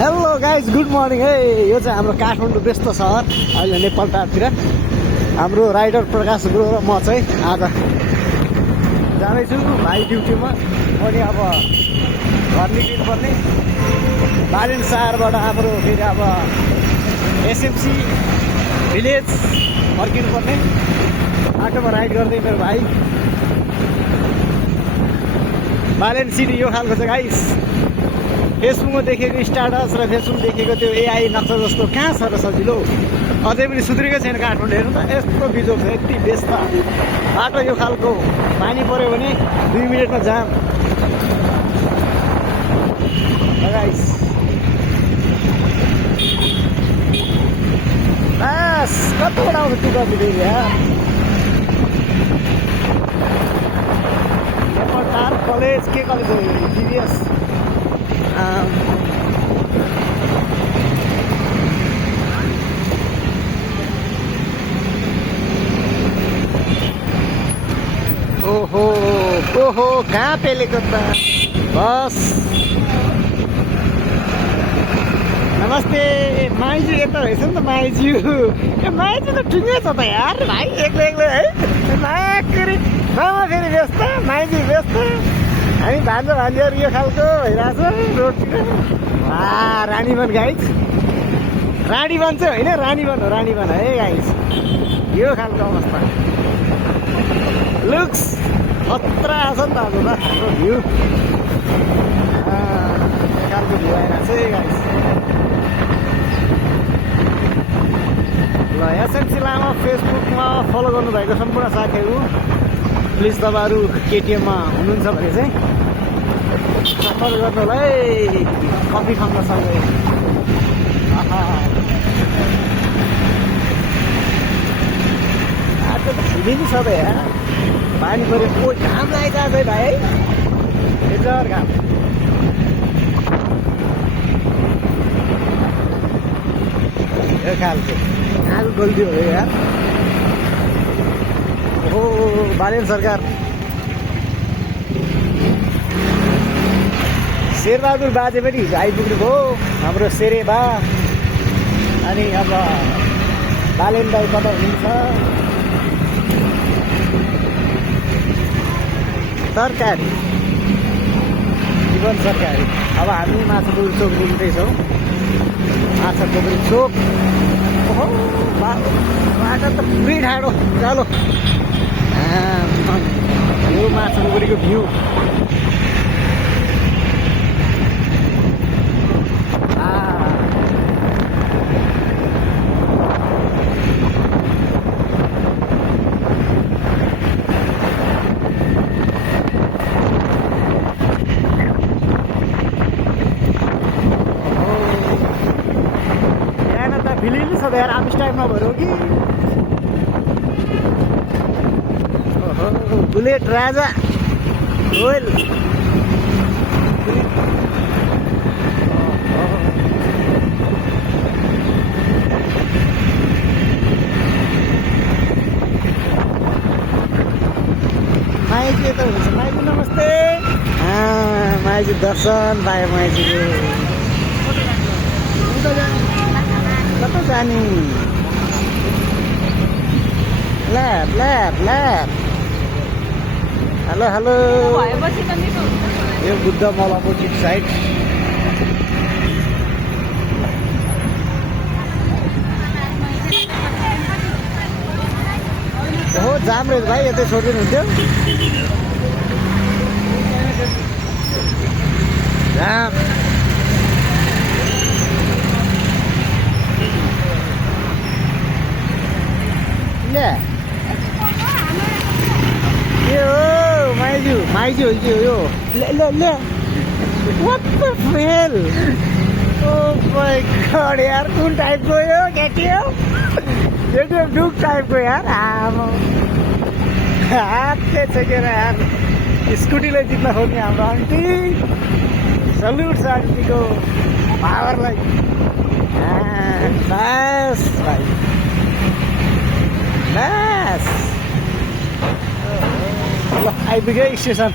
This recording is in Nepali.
हेलो गाइज गुड मर्निङ है। यो चाहिँ हाम्रो काठमाडौँ व्यस्त सहर अहिले नेपाल टारतिर। हाम्रो राइडर प्रकाश गुरु र म चाहिँ आज जाँदैछु भाइ ड्युटीमा। अनि अब घर निक्लिनुपर्ने बालेन सहरबाट हाम्रो फेरि अब एसएमसी भिलेज फर्किनुपर्ने बाटोमा राइड गर्दै मेरो भाइ। बालेन सिटी यो खालको छ गाइस। फेसबुकमा देखेको स्टाटस र फेसबुकमा देखेको त्यो एआई नक्सा जस्तो कहाँ छ र सजिलो। अझै पनि सुध्रेकै छैन काठमाडौँ। हेर्नु त यस्तो बिजोग छ, यति व्यस्त बाटो यो खालको। पानी पऱ्यो भने 2 मिनटमा जाम गाइस। बस कतिवटा आउँछ टु कति फेरि यार। नेपाल टार कलेज के कलेज हो टिभीएस। ओहो ओहो कहाँ पेलेको त बस। नमस्ते माइजू यता रहेछ नि त माइजू। ए माइजू त ठुङ्गै छ त यार भाइ, एक्लै एक्लै है नाकरी। फेरि व्यस्त माइजू व्यस्त। हामी भान्जा भान्जीहरू यो खालको भइरहेछ रोडतिर। रानीवन गाइस। रानीवन चाहिँ होइन रानीवन हो, रानीवन है गाइस। यो खालको अवस्था लुक्स खतरा छ नि त अब त हाम्रो भ्यू। यो खालको भ्यू आइरहेको छ है गाइस। ल एसएमसी लामा फेसबुकमा फलो गर्नुभएको सम्पूर्ण साथीहरू प्लिज तपाईँहरू केटिएममा हुनुहुन्छ भने चाहिँ सपोर्ट गर्नु होला है। कफी खान सँगै आज त फिलिङ छ त यार। पानी पऱ्यो। ओ घाम लागेको आज है भाइ, डेन्जर घाम। यो खालको आज गल्ती हो यार। हो बालेन सरकार शेरबहादुर बाजे पनि हिजो आइपुग्नु भयो, हाम्रो शेरे बा। अनि अब बालेन दाइ कता हुनुहुन्छ। सरकारी जीवन सरकारी। अब हामी माछा पोखरी चोक पुग्दैछौँ। माछा पोखरी चोक। ओहो बाटो त पुरै ठाडो। चलो यो माछा पोखरीको भ्यू। फिलिङ छ त यार। आमिस टाइममा भएर हो कि। ओहो बुलेट राजा रोयल। माइजू यता हुनुहुन्छ। माइजू नमस्ते। माइजू दर्शन पायो माइजूको। कता जाने lab lab lab. Hello hello. यो बुद्ध मल अपोजिट साइड। हो जाम रहेछ भाइ, यतै छोडिदिनुहुन्थ्यो। जाम यो माइजू माइजू यो ले ले ले। What the fail. Oh my god यार, कुन टाइपको यो केटिएम। केटिएम डुक टाइपको यार। हातले छेकेर यार स्कुटीले जित्न खोज्ने हाम्रो आन्टी। सल्युट छ आन्टीको पावरलाई। बस भाइ बस। ल आइपुग्यो स्टेसन।